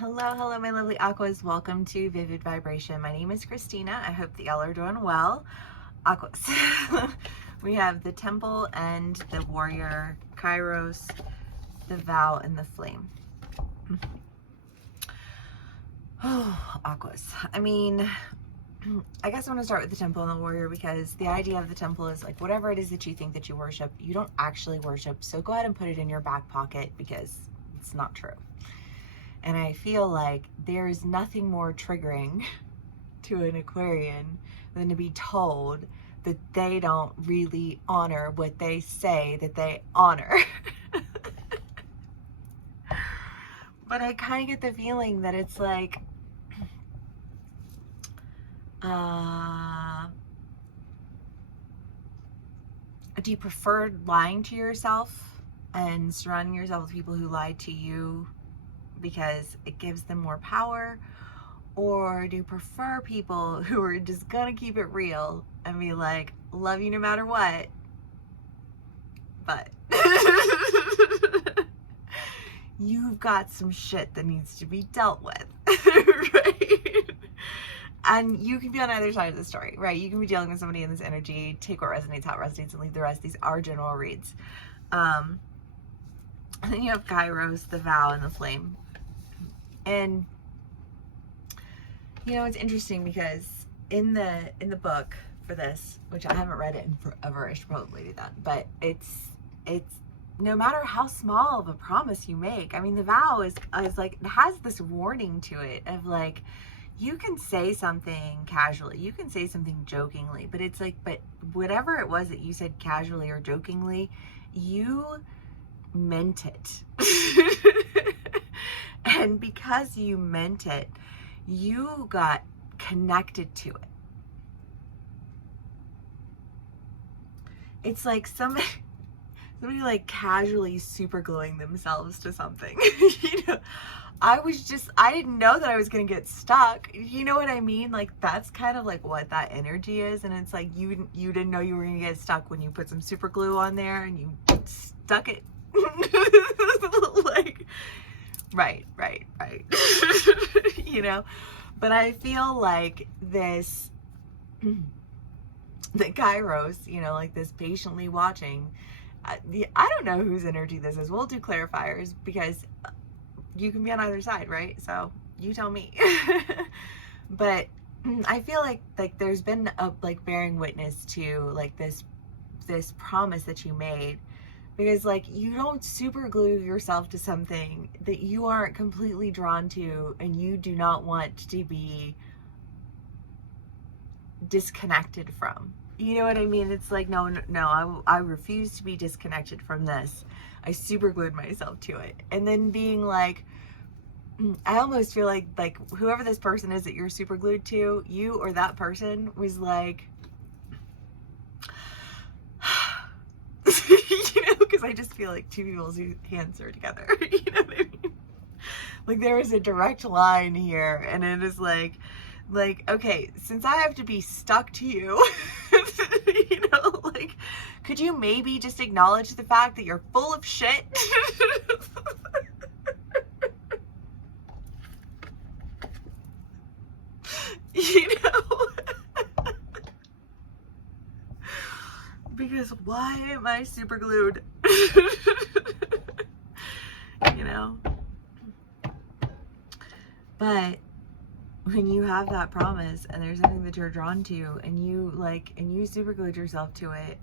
Hello, my lovely Aquas. Welcome to Vivid Vibration. My name is Christina. I hope that y'all are doing well. Aquas. We have the Temple and the Warrior, Kairos, the Vow, and the Flame. Oh, Aquas. I mean, I guess I want to start with the Temple and the Warrior because the idea of the Temple is like whatever it is that you think that you worship, you don't actually worship. So go ahead and put it in your back pocket because it's not true. And I feel like there is nothing more triggering to an Aquarian than to be told that they don't really honor what they say that they honor. But I kind of get the feeling that it's like, do you prefer lying to yourself and surrounding yourself with people who lie to you because it gives them more power? Or do you prefer people who are just gonna keep it real and be like, love you no matter what, but you've got some shit that needs to be dealt with, right? And you can be on either side of the story, right? You can be dealing with somebody in this energy, take what resonates, how it resonates, and leave the rest. These are general reads. And then you have Kairos, the Vow, and the Flame. And you know, it's interesting because in the book for this, which I haven't read it in forever, I should probably do that, but it's no matter how small of a promise you make. I mean, the vow is like, it has this warning to it of like, you can say something casually, you can say something jokingly, but it's like, but whatever it was that you said casually or jokingly, you meant it. And because you meant it, you got connected to it. It's like somebody like casually super gluing themselves to something. You know, I didn't know that I was gonna get stuck. You know what I mean? Like that's kind of like what that energy is. And it's like you didn't know you were gonna get stuck when you put some super glue on there and you stuck it. Like, right. You know, but I feel like this, the Kairos, you know, like this patiently watching, I don't know whose energy this is. We'll do clarifiers because you can be on either side, right? So you tell me. But I feel like there's been a like bearing witness to like this promise that you made, because like you don't super glue yourself to something that you aren't completely drawn to and you do not want to be disconnected from. You know what I mean? It's like, no, I refuse to be disconnected from this. I super glued myself to it. And then being like, I almost feel like whoever this person is that you're super glued to, you or that person was like, you know, because I just feel like two people's hands are together. You know what I mean? Like there is a direct line here, and it is like, okay, since I have to be stuck to you, you know, like, could you maybe just acknowledge the fact that you're full of shit? You know? Because why am I super glued? You know? But when you have that promise and there's something that you're drawn to and you super glued yourself to it,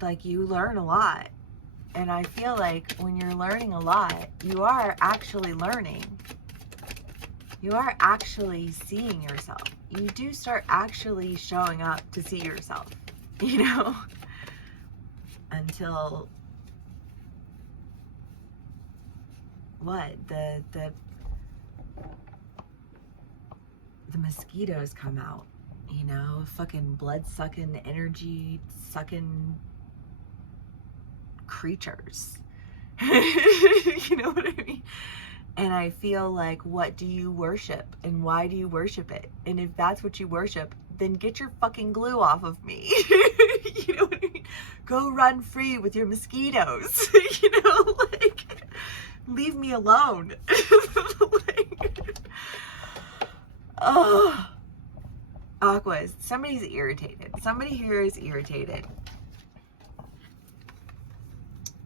like you learn a lot. And I feel like when you're learning a lot, you are actually learning. You are actually seeing yourself. You do start actually showing up to see yourself, you know, until what? The mosquitoes come out, you know, fucking blood sucking, energy sucking creatures. You know what I mean? And I feel like, what do you worship and why do you worship it? And if that's what you worship, then get your fucking glue off of me. You know what I mean? Go run free with your mosquitoes. You know, like, Leave me alone. Like, oh, Aquas, somebody's irritated. Somebody here is irritated.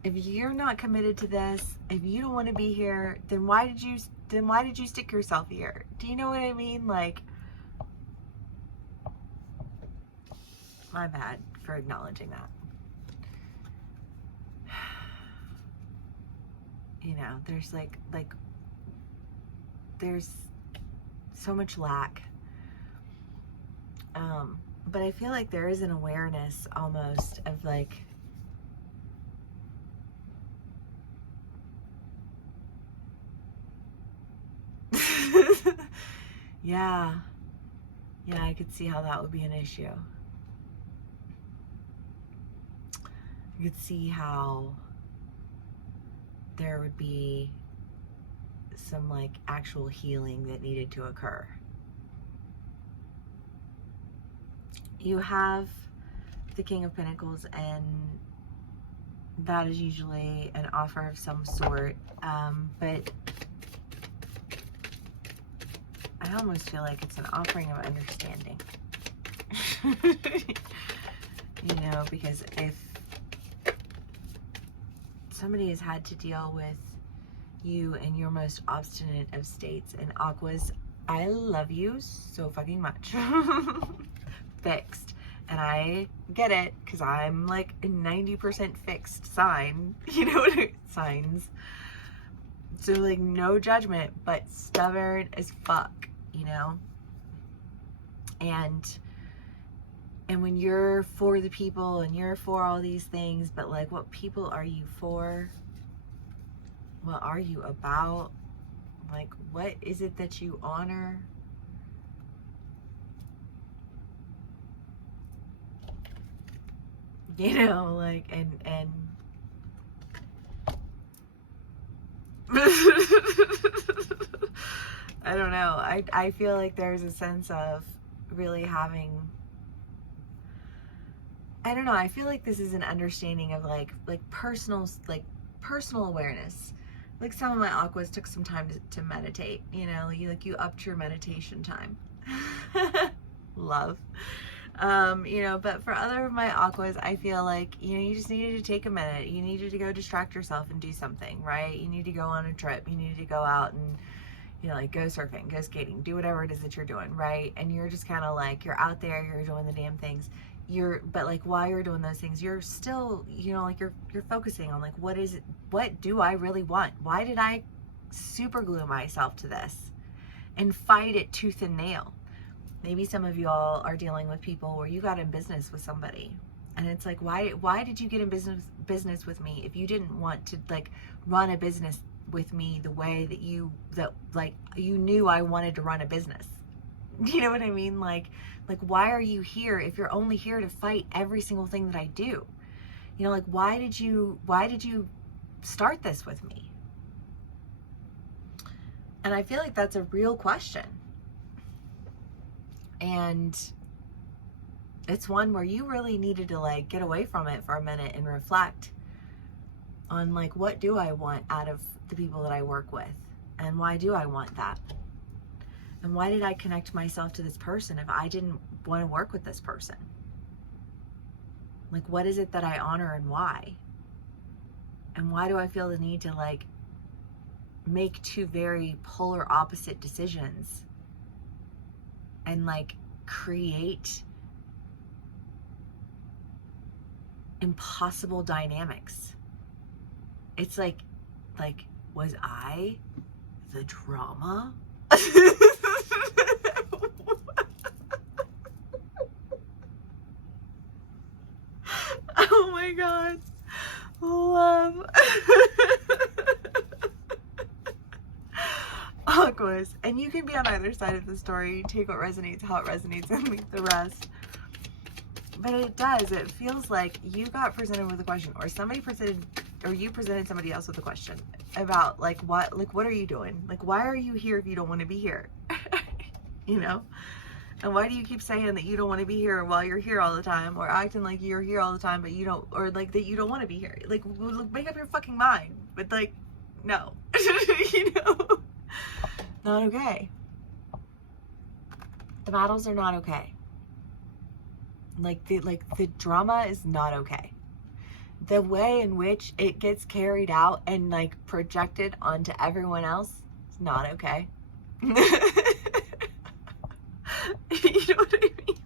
If you're not committed to this, if you don't want to be here, then why did you stick yourself here? Do you know what I mean? Like, my bad for acknowledging that. You know, there's like there's so much lack. But I feel like there is an awareness almost of like, yeah, I could see how that would be an issue. I could see how there would be some like actual healing that needed to occur. You have the King of Pentacles, and that is usually an offer of some sort, but I almost feel like it's an offering of understanding. You know, because if somebody has had to deal with you in your most obstinate of states, and Aquas, I love you so fucking much. Fixed. And I get it, because I'm like a 90% fixed sign, you know what signs. So like no judgment, but stubborn as fuck, you know? And when you're for the people and you're for all these things, but like, what people are you for? What are you about? Like, what is it that you honor? You know, like, and I don't know. I feel like there's a sense of really having, I don't know, I feel like this is an understanding of like personal awareness. Like, some of my Aquas took some time to meditate, you know, you upped your meditation time. Love. You know, but for other of my Aquas, I feel like, you know, you just needed to take a minute. You needed to go distract yourself and do something, right? You need to go on a trip. You need to go out and, you know, like, go surfing, go skating, do whatever it is that you're doing, right? And you're just kind of like, you're out there, you're doing the damn things. But like, while you're doing those things, you're still, you know, like, you're focusing on like, what do I really want? Why did I super glue myself to this and fight it tooth and nail? Maybe some of you all are dealing with people where you got in business with somebody, and it's like, why did you get in business with me if you didn't want to like run a business with me the way that you knew I wanted to run a business? You know what I mean? Like why are you here if you're only here to fight every single thing that I do? You know, like, why did you start this with me? And I feel like that's a real question. And it's one where you really needed to like get away from it for a minute and reflect on like, what do I want out of the people that I work with? And why do I want that? And why did I connect myself to this person if I didn't want to work with this person? Like, what is it that I honor and why? And why do I feel the need to like make two very polar opposite decisions and like create impossible dynamics? It's like, was I the drama? Oh my God. Love. Aquas. And you can be on either side of the story. Take what resonates, how it resonates, and leave the rest. But it does. It feels like you got presented with a question, or you presented somebody else with a question about like, what are you doing? Like, why are you here if you don't want to be here? You know? And why do you keep saying that you don't want to be here while you're here all the time, or acting like you're here all the time, but you don't, or like that you don't want to be here? Like, make up your fucking mind. But like, no. You know? Not okay. The battles are not okay. Like the drama is not okay. The way in which it gets carried out and like projected onto everyone else is not okay. You know what I mean?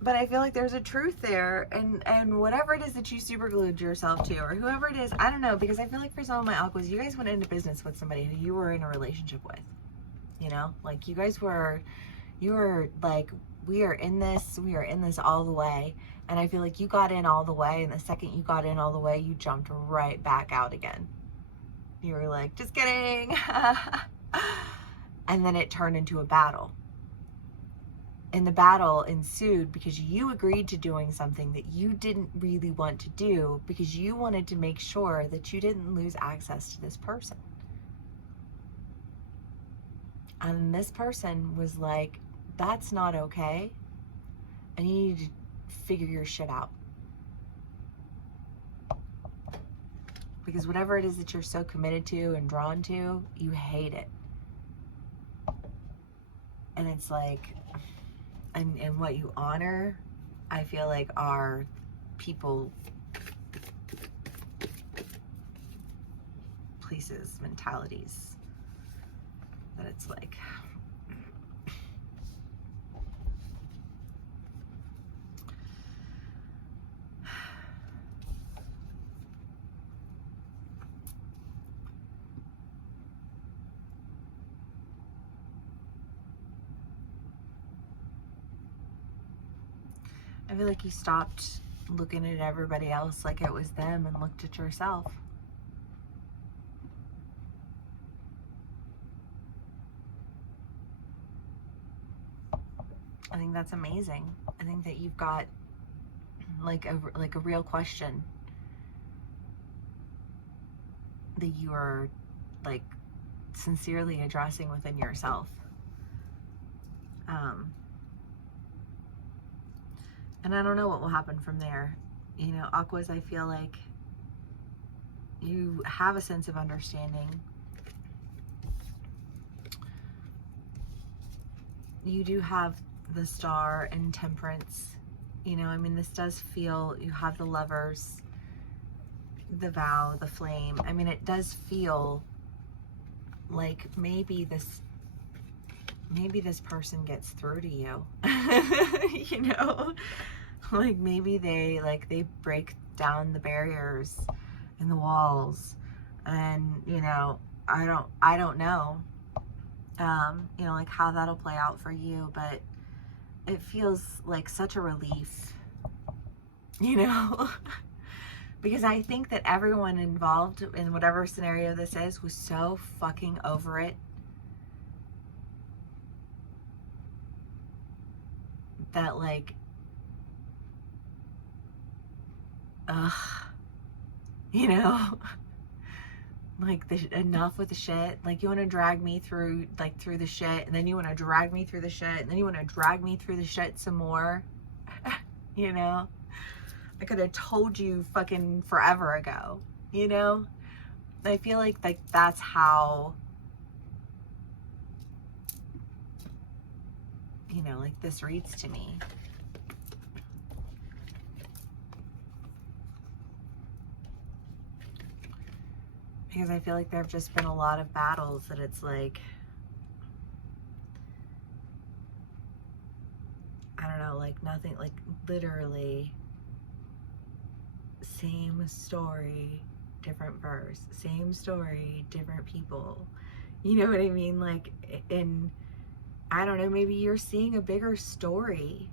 But I feel like there's a truth there, and whatever it is that you super glued yourself to, or whoever it is, I don't know, because I feel like for some of my aquas, you guys went into business with somebody who you were in a relationship with, you know, like you were like, we are in this all the way. And I feel like you got in all the way, and the second you got in all the way, you jumped right back out again. You were like, just kidding. And then it turned into a battle. And the battle ensued because you agreed to doing something that you didn't really want to do, because you wanted to make sure that you didn't lose access to this person. And this person was like, that's not okay. And you need to figure your shit out. Because whatever it is that you're so committed to and drawn to, you hate it. And it's like, and what you honor, I feel like, are people, places, mentalities. That it's like, I feel like you stopped looking at everybody else like it was them and looked at yourself. I think that's amazing. I think that you've got like a real question that you are like sincerely addressing within yourself. And I don't know what will happen from there. You know, Aquas, I feel like you have a sense of understanding. You do have the Star and Temperance. You know, I mean, this does feel, you have the Lovers, the Vow, the Flame. I mean, it does feel like maybe this person gets through to you. You know, like maybe they break down the barriers and the walls, and you know, I don't know, you know, like how that'll play out for you, but it feels like such a relief, you know. Because I think that everyone involved in whatever scenario this is was so fucking over it that, like, you know, like, enough with the shit. Like, you want to drag me through the shit, and then you want to drag me through the shit, and then you want to drag me through the shit some more. You know, I could have told you fucking forever ago, you know. I feel like that's how, you know, like, this reads to me. Because I feel like there have just been a lot of battles that it's like, I don't know, like nothing, like literally same story, different verse, same story, different people. You know what I mean? Like, in, I don't know, maybe you're seeing a bigger story,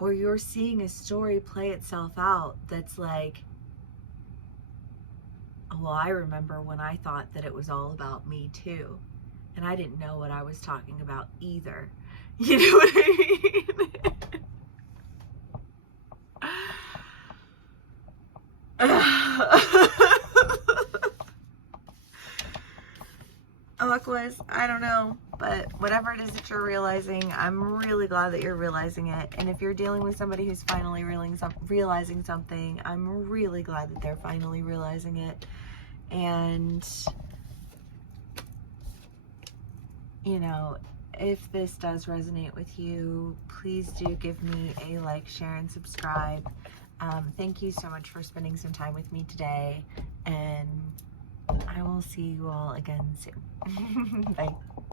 or you're seeing a story play itself out that's like, well, I remember when I thought that it was all about me too, and I didn't know what I was talking about either. You know what I mean? Aquas, I don't know. But whatever it is that you're realizing, I'm really glad that you're realizing it. And if you're dealing with somebody who's finally realizing something, I'm really glad that they're finally realizing it. And, you know, if this does resonate with you, please do give me a like, share, and subscribe. Thank you so much for spending some time with me today, and I will see you all again soon. Bye.